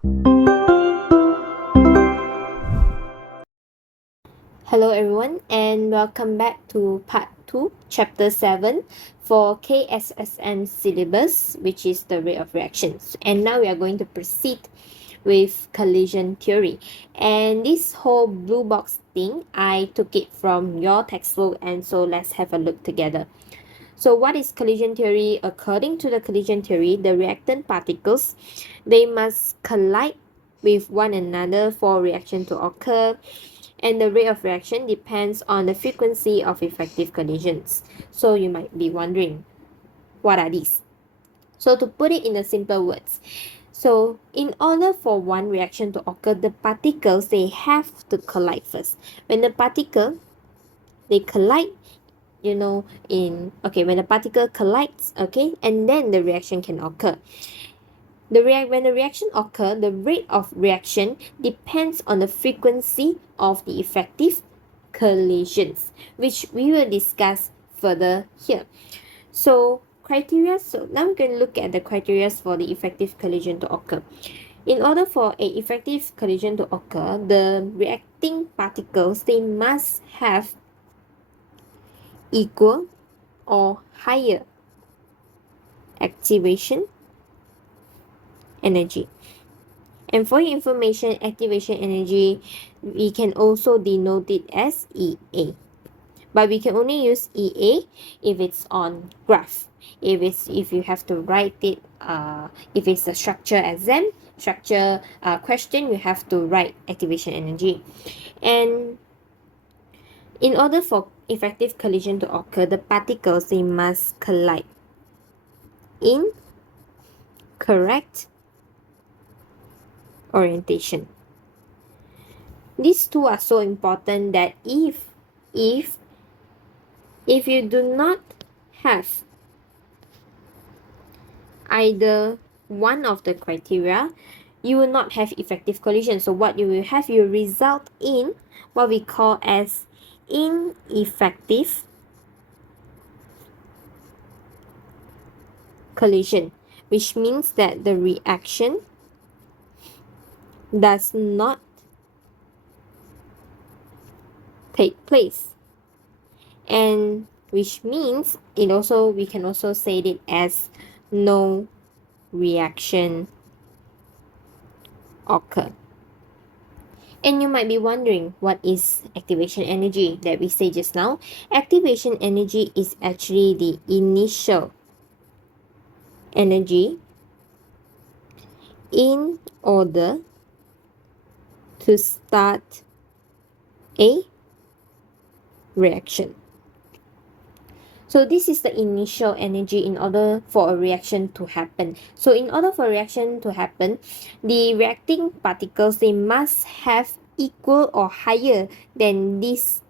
Hello everyone and welcome back to part 2, chapter 7 for Kssm syllabus, which is the rate of reactions. And now we are going to proceed with collision theory. And this whole blue box thing, I took it from your textbook, and so let's have a look together. So what is collision theory? According to the collision theory, the reactant particles, they must collide with one another for reaction to occur, and the rate of reaction depends on the frequency of effective collisions. So you might be wondering, what are these? So to put it in the simple words, so in order for one reaction to occur, the particles, they have to collide first. When the particle, they collide, when the particle collides, and then the reaction can occur. When the reaction occurs, the rate of reaction depends on the frequency of the effective collisions, which we will discuss further here. So now we're going to look at the criteria for the effective collision to occur. In order for an effective collision to occur, the reacting particles, they must have equal or higher activation energy. And for your information, activation energy, we can also denote it as EA. But we can only use EA if it's on graph. If you have to write it, if it's a structure question, you have to write activation energy. And in order for effective collision to occur, the particles, they must collide in correct orientation. These two are so important that if you do not have either one of the criteria, you will not have effective collision. So what you will have, you result in what we call as ineffective collision, which means that the reaction does not take place, and which means we can also say it as no reaction occur. And you might be wondering, what is activation energy that we say just now? Activation energy is actually the initial energy in order to start a reaction. So this is the initial energy in order for a reaction to happen. So in order for a reaction to happen, the reacting particles, they must have equal or higher than this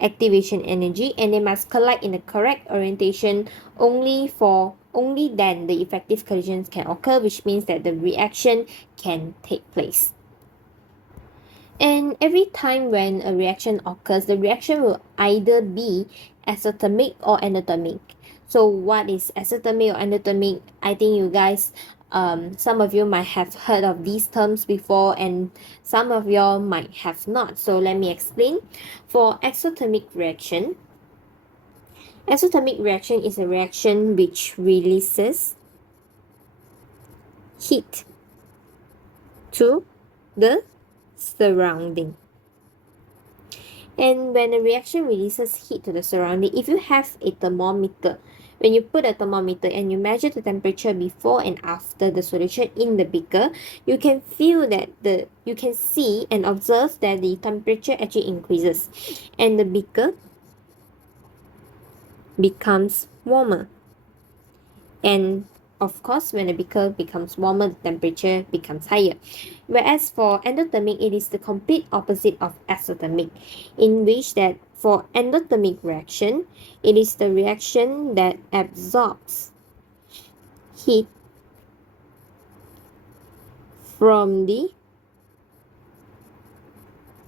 activation energy, and they must collide in the correct orientation. Only then the effective collisions can occur, which means that the reaction can take place. And every time when a reaction occurs, the reaction will either be exothermic or endothermic. So what is exothermic or endothermic? I think you guys, some of you might have heard of these terms before, and some of y'all might have not. So let me explain. For exothermic reaction is a reaction which releases heat to the surrounding. And when a reaction releases heat to the surrounding, if you have a thermometer, when you put a thermometer and you measure the temperature before and after the solution in the beaker, you can feel that you can see and observe that the temperature actually increases, and the beaker becomes warmer. And of course, when the beaker becomes warmer, the temperature becomes higher. Whereas for endothermic, it is the complete opposite of exothermic, in which that for endothermic reaction, it is the reaction that absorbs heat from the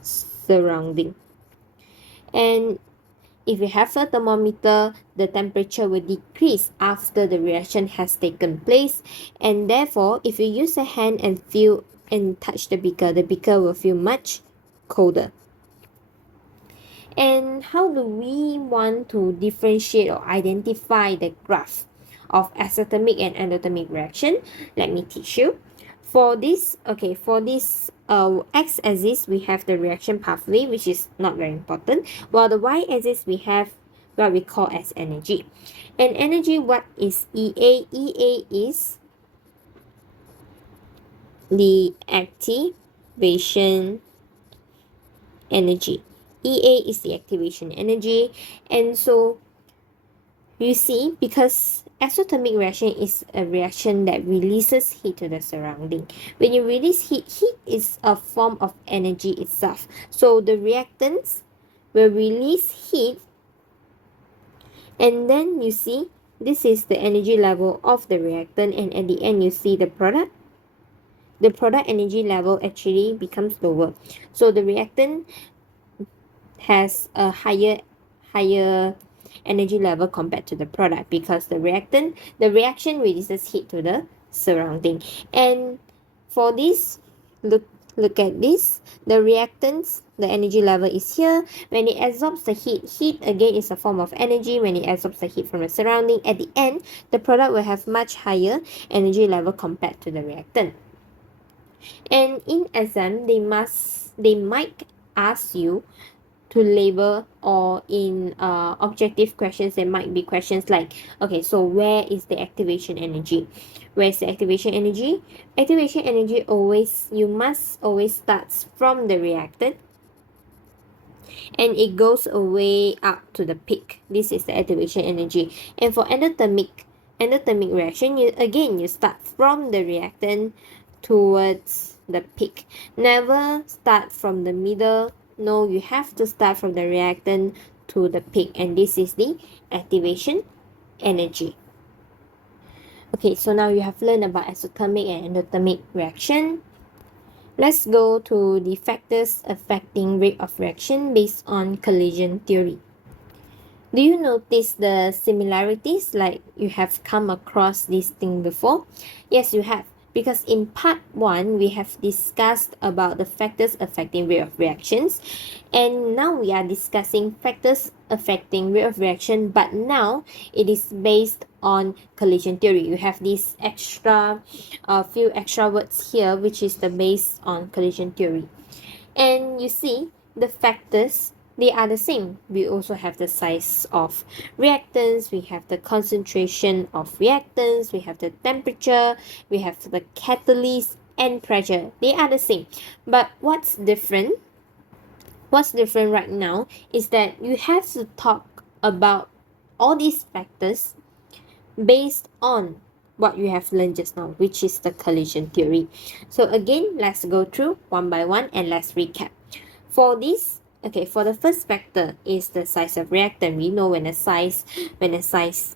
surrounding. And if you have a thermometer, the temperature will decrease after the reaction has taken place, and therefore if you use a hand and feel and touch the beaker will feel much colder. And how do we want to differentiate or identify the graph of exothermic and endothermic reaction? Let me teach you. For this x-axis, we have the reaction pathway, which is not very important, while the y-axis, we have what we call as energy. And energy, what is EA? EA is the activation energy. EA is the activation energy. And so you see, because exothermic reaction is a reaction that releases heat to the surrounding. When you release heat, heat is a form of energy itself. So the reactants will release heat, and then you see this is the energy level of the reactant, and at the end you see the product. The product energy level actually becomes lower. So the reactant has a higher energy level compared to the product, because the reaction releases heat to the surrounding. And for this, look at this, the reactants, the energy level is here. When it absorbs the heat again is a form of energy. When it absorbs the heat from the surrounding, at the end the product will have much higher energy level compared to the reactant. And in exam, they might ask you to label, or in objective questions there might be questions like, okay, so where is the activation energy? Where's the activation energy? Activation energy you must always starts from the reactant, and it goes away up to the peak. This is the activation energy. And for endothermic reaction, you start from the reactant towards the peak. Never start from the middle. No, you have to start from the reactant to the peak, and this is the activation energy. Okay, so now you have learned about exothermic and endothermic reaction. Let's go to the factors affecting rate of reaction based on collision theory. Do you notice the similarities, like you have come across this thing before? Yes, you have. Because in part 1, we have discussed about the factors affecting rate of reactions, and now we are discussing factors affecting rate of reaction, but now it is based on collision theory. You have these few extra words here, which is the based on collision theory. And you see, the factors, they are the same. We also have the size of reactants, we have the concentration of reactants, we have the temperature, we have the catalyst and pressure. They are the same. But what's different right now is that you have to talk about all these factors based on what you have learned just now, which is the collision theory. So again, let's go through one by one and let's recap. For this, okay, for the first factor is the size of reactant. We know when the size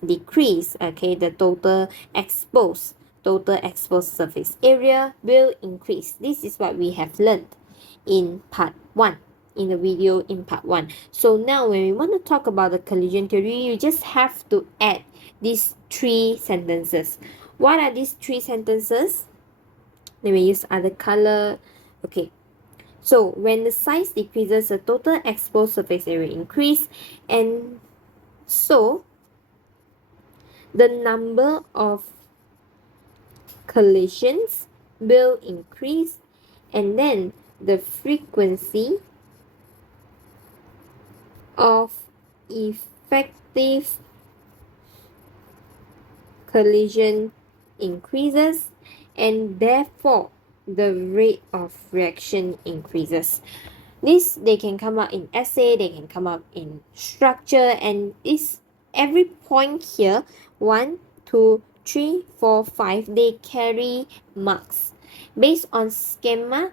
decrease, okay, the total exposed surface area will increase. This is what we have learned in part 1, in the video in part 1. So now when we want to talk about the collision theory, you just have to add these 3 sentences. What are these 3 sentences? Let me use other color. Okay, so when the size decreases, the total exposed surface area increase, and so the number of collisions will increase, and then the frequency of effective collision increases, and therefore the rate of reaction increases. This, they can come up in essay, they can come up in structure, and this every point here, 1, 2, 3, 4, 5, they carry marks. Based on schemes,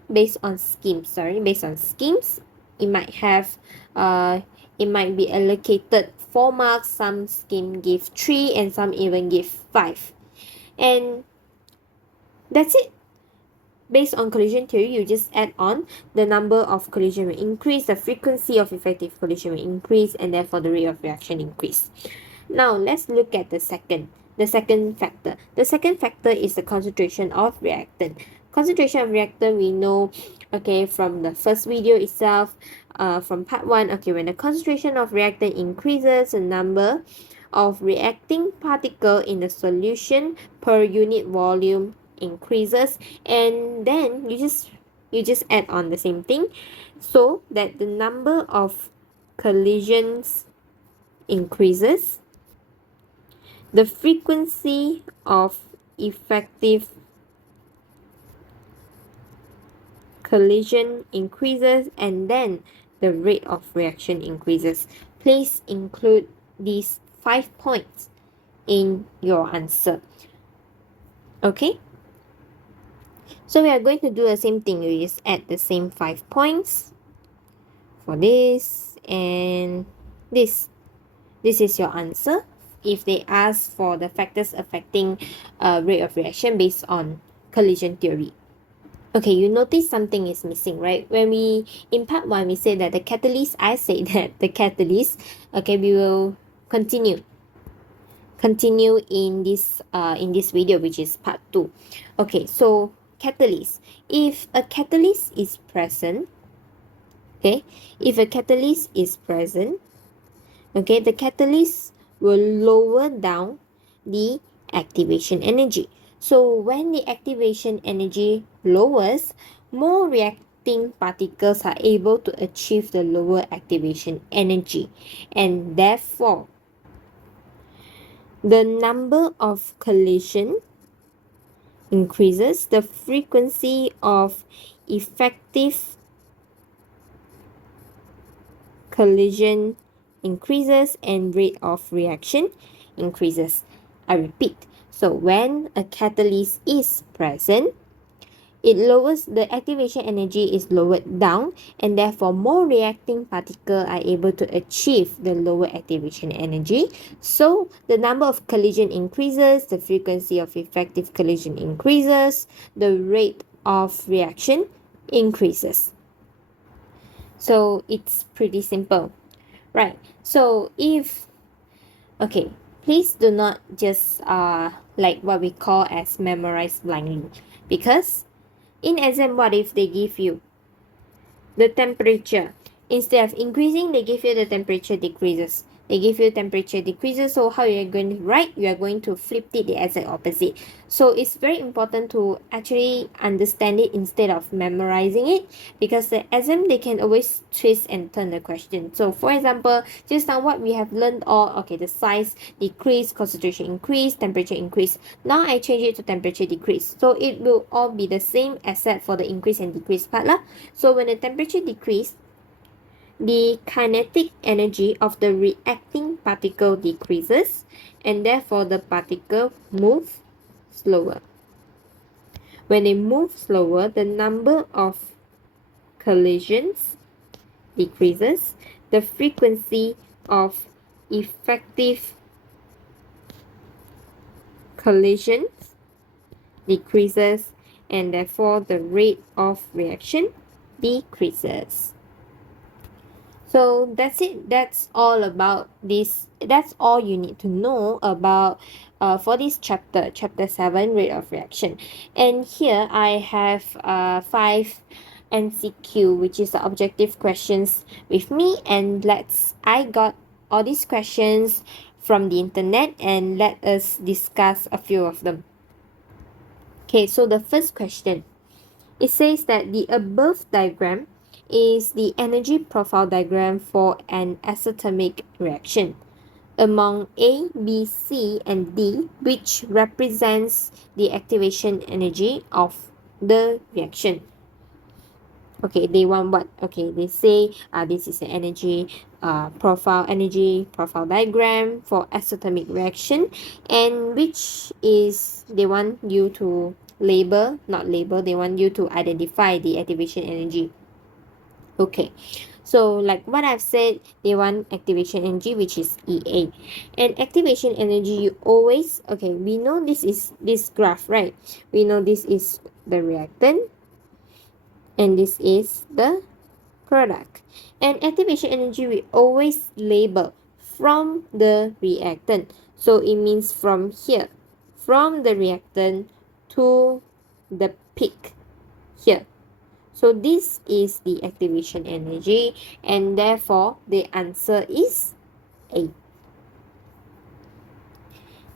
it might be allocated 4 marks, some scheme give 3, and some even give 5. And that's it. Based on collision theory, you just add on the number of collision will increase, the frequency of effective collision will increase, and therefore the rate of reaction increase. Now let's look at the second. the second factor. The second factor is the concentration of reactant. Concentration of reactant, we know, okay, from the first video itself, from part 1, okay, when the concentration of reactant increases, the number of reacting particle in the solution per unit volume increases, and then you just add on the same thing so that the number of collisions increases, the frequency of effective collision increases, and then the rate of reaction increases. Please include these 5 points in your answer. Okay? So we are going to do the same thing. We just add the same 5 points for this and this. This is your answer if they ask for the factors affecting rate of reaction based on collision theory. Okay, you notice something is missing, right? When we, in part 1, we say that the catalyst, I say that the catalyst, okay, we will continue in this video, which is part 2. Okay, so catalyst. If a catalyst is present, okay, if a catalyst is present, okay, the catalyst will lower down the activation energy. So when the activation energy lowers, more reacting particles are able to achieve the lower activation energy, and therefore the number of collision increases, the frequency of effective collision increases, and rate of reaction increases. I repeat, so when a catalyst is present, it lowers, the activation energy is lowered down, and therefore more reacting particles are able to achieve the lower activation energy. So the number of collision increases, the frequency of effective collision increases, the rate of reaction increases. So it's pretty simple, right? So if, okay, please do not just like what we call as memorize blindly, because in exam, what if they give you the temperature? Instead of increasing, they give you the temperature decreases. They give you temperature decreases. So how you are going to write? You are going to flip it the exact opposite. So it's very important to actually understand it instead of memorizing it, because the exam, they can always twist and turn the question. So for example, just now what we have learned all, okay, the size decrease, concentration increase, temperature increase. Now I change it to temperature decrease. So it will all be the same except for the increase and decrease part lah. So when the temperature decrease, the kinetic energy of the reacting particle decreases, and therefore the particle move slower. When they move slower, the number of collisions decreases, the frequency of effective collisions decreases, and therefore the rate of reaction decreases. So that's it. That's all about this. That's all you need to know about for this chapter 7, rate of reaction. And here I have 5 NCQ, which is the objective questions with me, and I got all these questions from the internet, and let us discuss a few of them. Okay, so the first question, it says that the above diagram is the energy profile diagram for an isothermic reaction. Among A, B, C, and D, which represents the activation energy of the reaction? Okay, they want what? Okay, they say this is the energy profile diagram for isothermic reaction, and which is, they want you to label, not label, they want you to identify the activation energy. Okay, so like what I've said, they want activation energy, which is EA. And activation energy, you always, okay, we know this is this graph, right? We know this is the reactant, and this is the product. And activation energy, we always label from the reactant. So it means from here, from the reactant to the peak here. So this is the activation energy, and therefore the answer is A.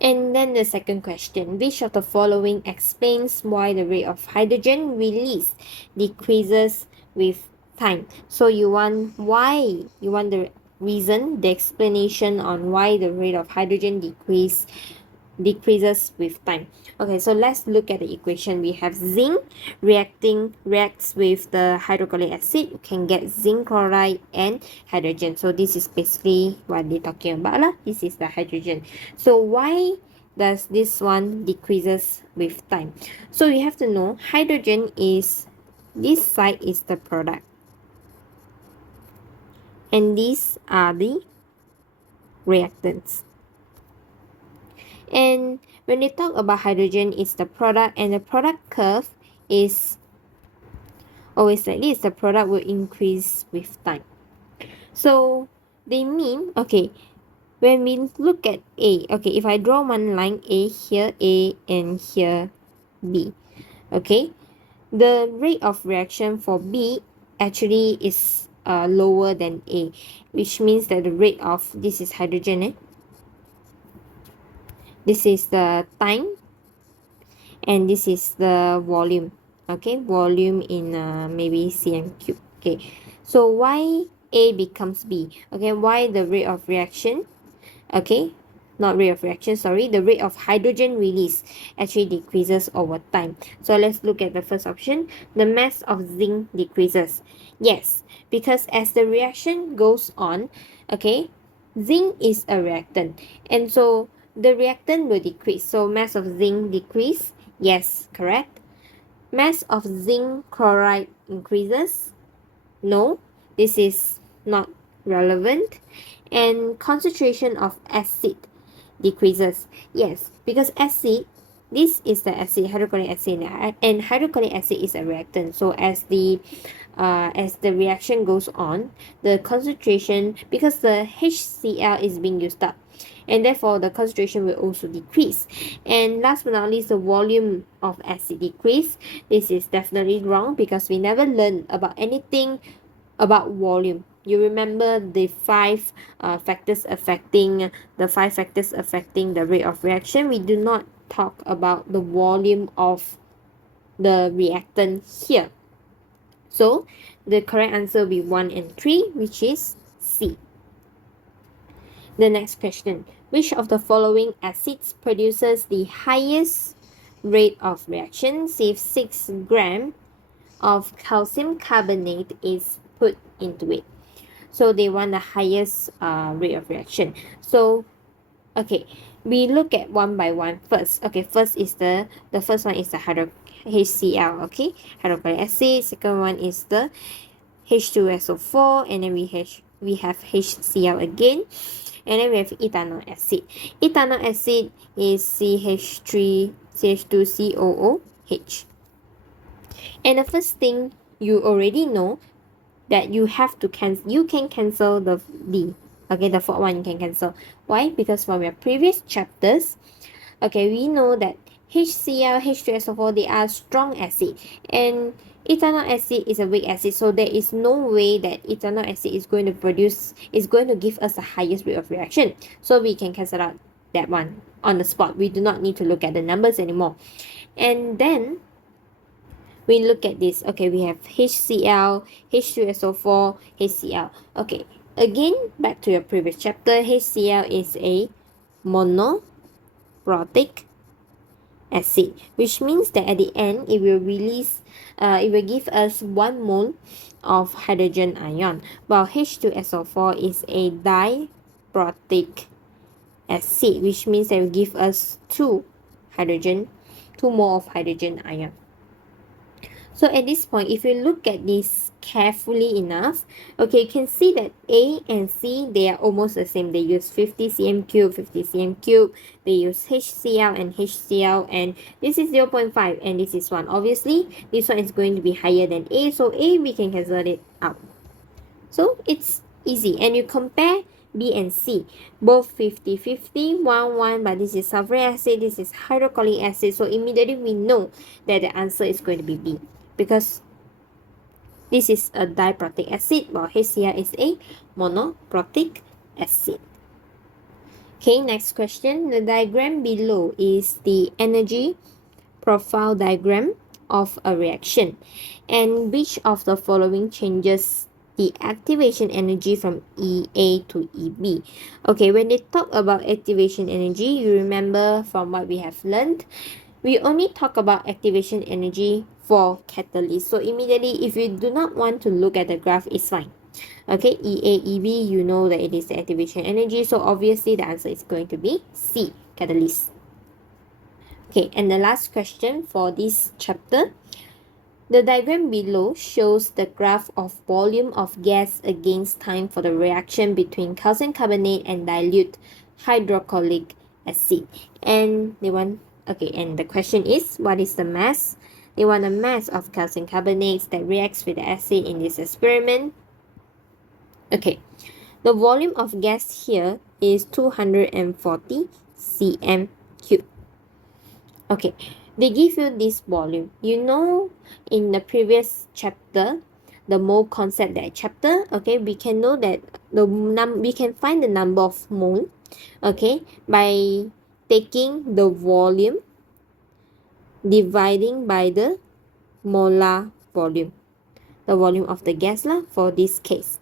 And then the second question, which of the following explains why the rate of hydrogen release decreases with time? So you want why, you want the reason, the explanation on why the rate of hydrogen decreases with time. Okay, so let's look at the equation. We have zinc reacts with the hydrochloric acid. You can get zinc chloride and hydrogen. So this is basically what they're talking about lah. This is the hydrogen. So why does this one decreases with time? So you have to know hydrogen is, this side is the product, and these are the reactants. And when they talk about hydrogen, it's the product, and the product curve is always like this. The product will increase with time. So they mean, okay, when we look at A, okay, if I draw one line A here, A, and here B, okay, the rate of reaction for B actually is lower than A, which means that the rate of, this is hydrogen, this is the time, and this is the volume, okay, volume in maybe cm cube. Okay, so why A becomes B? Okay, why the rate of reaction, okay, not rate of reaction, sorry, the rate of hydrogen release actually decreases over time? So let's look at the first option. The mass of zinc decreases. Yes, because as the reaction goes on, okay, zinc is a reactant, and so the reactant will decrease. So mass of zinc decrease. Yes, correct. Mass of zinc chloride increases. No, this is not relevant. And concentration of acid decreases. Yes, because acid, this is the acid, hydrochloric acid, and hydrochloric acid is a reactant. So as the reaction goes on, the concentration, because the HCl is being used up, and therefore the concentration will also decrease. And last but not least, the volume of acid decrease. This is definitely wrong, because we never learned about anything about volume. You remember the five factors affecting the rate of reaction. We do not talk about the volume of the reactant here. So the correct answer will be 1 and 3, which is C. The next question, which of the following acids produces the highest rate of reaction if 6 gram of calcium carbonate is put into it? So they want the highest rate of reaction. So okay, we look at one by one first. Okay, first is the first one is the HCl, okay, hydrochloric acid. Second one is the H2SO4, and then we have HCl again, and then we have ethanol acid. Ethanol acid is CH2COOH. And the first thing you already know that you have to you can cancel the D. Okay, the fourth one you can cancel. Why? Because from your previous chapters, okay, we know that HCl, H2SO4, they are strong acid, and ethanol acid is a weak acid. So there is no way that ethanol acid is going to give us the highest rate of reaction. So we can cancel out that one on the spot. We do not need to look at the numbers anymore. And then we look at this. Okay, we have HCl, H2SO4, HCl. Okay, again, back to your previous chapter, HCl is a monoprotic acid, which means that at the end it will give us 1 mole of hydrogen ion, while H2SO4 is a diprotic acid, which means that it will give us 2 mole of hydrogen ion. So at this point, if you look at this carefully enough, okay, you can see that A and C, they are almost the same. They use 50 cm cube, 50 cm cube. They use HCl and HCl, and this is 0.5 and this is 1. Obviously, this one is going to be higher than A, so A, we can cancel it out. So it's easy. And you compare B and C. Both 50-50, 1-1, but this is sulfuric acid, this is hydrochloric acid. So immediately we know that the answer is going to be B, because this is a diprotic acid, while HCl is a monoprotic acid. Okay, next question. The diagram below is the energy profile diagram of a reaction, and which of the following changes the activation energy from EA to EB? Okay, when they talk about activation energy, you remember from what we have learned, we only talk about activation energy for catalyst. So immediately, if you do not want to look at the graph, it's fine. Okay, EA, EB, you know that it is the activation energy, so obviously the answer is going to be C, catalyst. Okay, and the last question for this chapter. The diagram below shows the graph of volume of gas against time for the reaction between calcium carbonate and dilute hydrochloric acid. And and the question is, what is the mass? They want a mass of calcium carbonates that reacts with the acid in this experiment. Okay, the volume of gas here is 240 cm cube. Okay, they give you this volume. You know, in the previous chapter, the mole concept, that chapter, okay, we can know that we can find the number of mole, okay, by taking the volume dividing by the molar volume, the volume of the gas lah, for this case.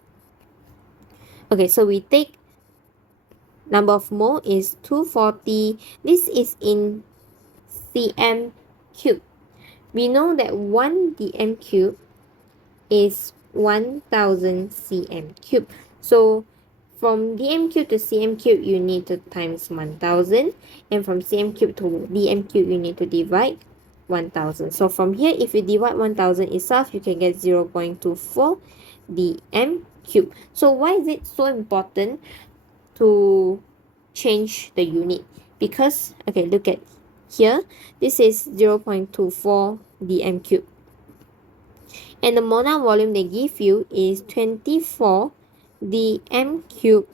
Okay, so we take number of mole is 240. This is in cm cube. We know that 1 dm cube is 1000 cm cube. So from dm cube to cm cube, you need to times 1000, and from cm cube to dm cube, you need to divide 1000. So from here, if you divide 1000 itself, you can get 0.24 dm cube. So why is it so important to change the unit? Because, okay, look at here, this is 0.24 dm cube, and the molar volume they give you is 24 dm cube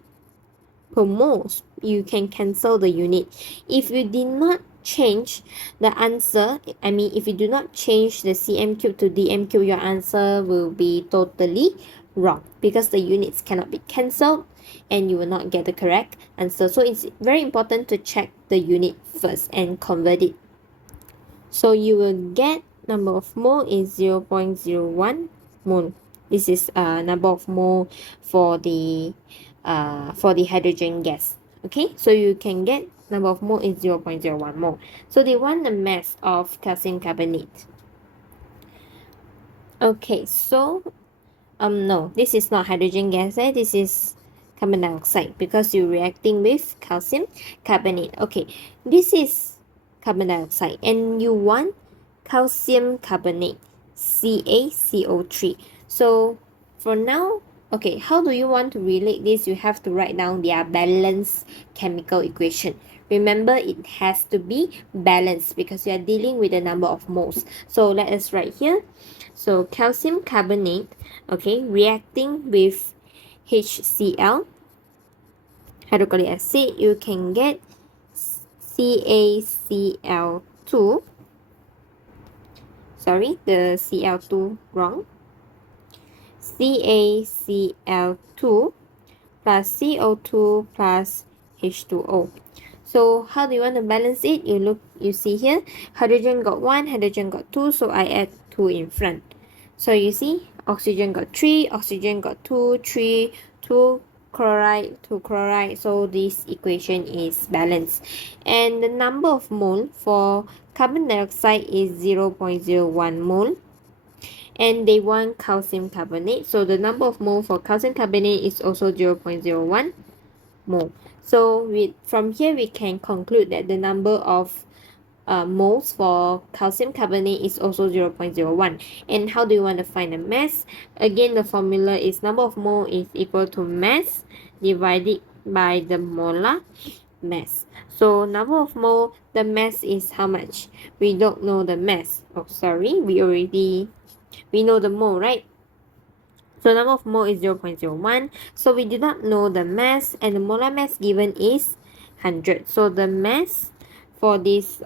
per mole. You can cancel the unit. If you did not change the answer, if you do not change the cm cube to dm cube, your answer will be totally wrong, because the units cannot be cancelled and you will not get the correct answer. So it's very important to check the unit first and convert it. So you will get number of mole is 0.01 mole. This is number of mole for the hydrogen gas. Okay, so you can get number of mole is 0.01 mole. So they want the mass of calcium carbonate. Okay, so no, this is not hydrogen gas. This is carbon dioxide, because you're reacting with calcium carbonate. Okay, this is carbon dioxide, and you want calcium carbonate, CaCO3. So for now, okay, how do you want to relate this? You have to write down their balanced chemical equation. Remember, it has to be balanced because you are dealing with the number of moles. So let us write here. So calcium carbonate, okay, reacting with HCl, hydrochloric acid, you can get CaCl2. Sorry, the Cl2 wrong. CaCl2 plus CO2 plus H2O. So how do you want to balance it? You see here, hydrogen got 1, hydrogen got 2, so I add 2 in front. So you see, oxygen got 3, oxygen got 2, 3, 2 chloride, 2 chloride. So this equation is balanced. And the number of mole for carbon dioxide is 0.01 mole. And they want calcium carbonate. So the number of mole for calcium carbonate is also 0.01 mole. So from here we can conclude that the number of moles for calcium carbonate is also 0.01. And how do you want to find the mass? Again, the formula is number of mole is equal to mass divided by the molar mass. So number of mole, the mass is how much? We don't know the mass. Oh, sorry, we know the mole, right? So number of mole is 0.01. So we did not know the mass, and the molar mass given is 100. So the mass for this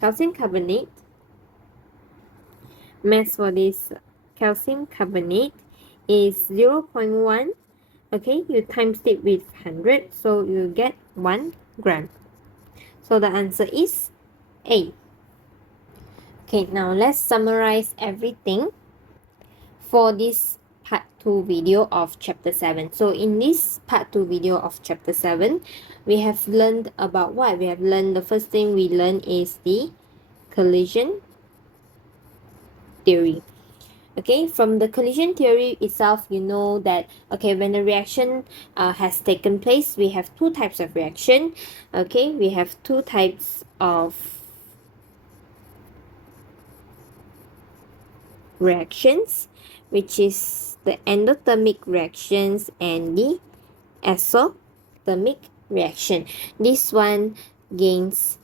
calcium carbonate, mass for this calcium carbonate is 0.1. Okay, you times it with 100, so you get 1 gram. So the answer is A. Okay, now let's summarize everything for this part 2 video of chapter 7. So in this part 2 video of chapter 7, we have learned about what? We have learned, the first thing we learned is the collision theory. Okay, from the collision theory itself, you know that, okay, when a reaction has taken place, we have two types of reaction. Okay, we have two types of reactions, which is the endothermic reactions and the exothermic reaction. This one gains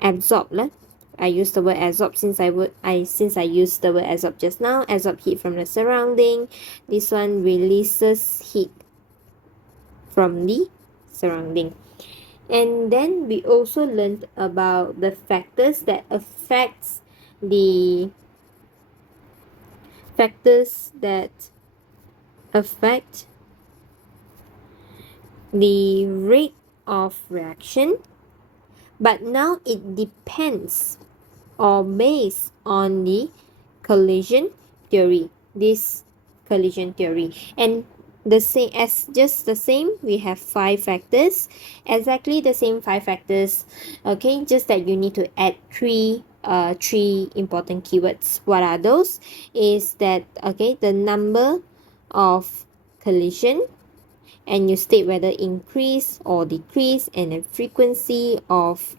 absorb lah. I use the word absorb since I used the word absorb just now. Absorb heat from the surrounding. This one releases heat from the surrounding. And then we also learned about the factors that affect the rate of reaction, but now it depends or based on the collision theory, this collision theory. And the same as just the same, we have 5 factors, exactly the same 5 factors. Okay, just that you need to add three important keywords. What are those? Is that, okay, the number of collision, and you state whether increase or decrease, and the frequency of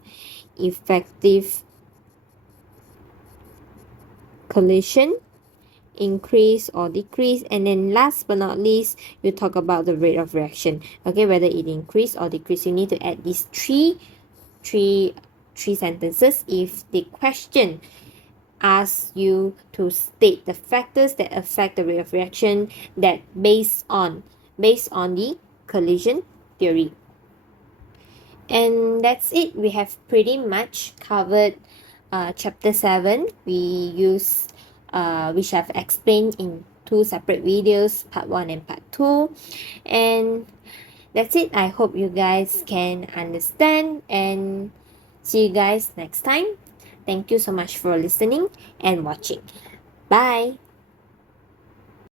effective collision, increase or decrease, and then last but not least, you talk about the rate of reaction. Okay, whether it increase or decrease, you need to add these three sentences. If the question asks you to state the factors that affect the rate of reaction, that based on the collision theory. And that's it. We have pretty much covered chapter 7. Which I've explained in 2 separate videos, part 1 and part 2. And that's it. I hope you guys can understand, and see you guys next time. Thank you so much for listening and watching. Bye.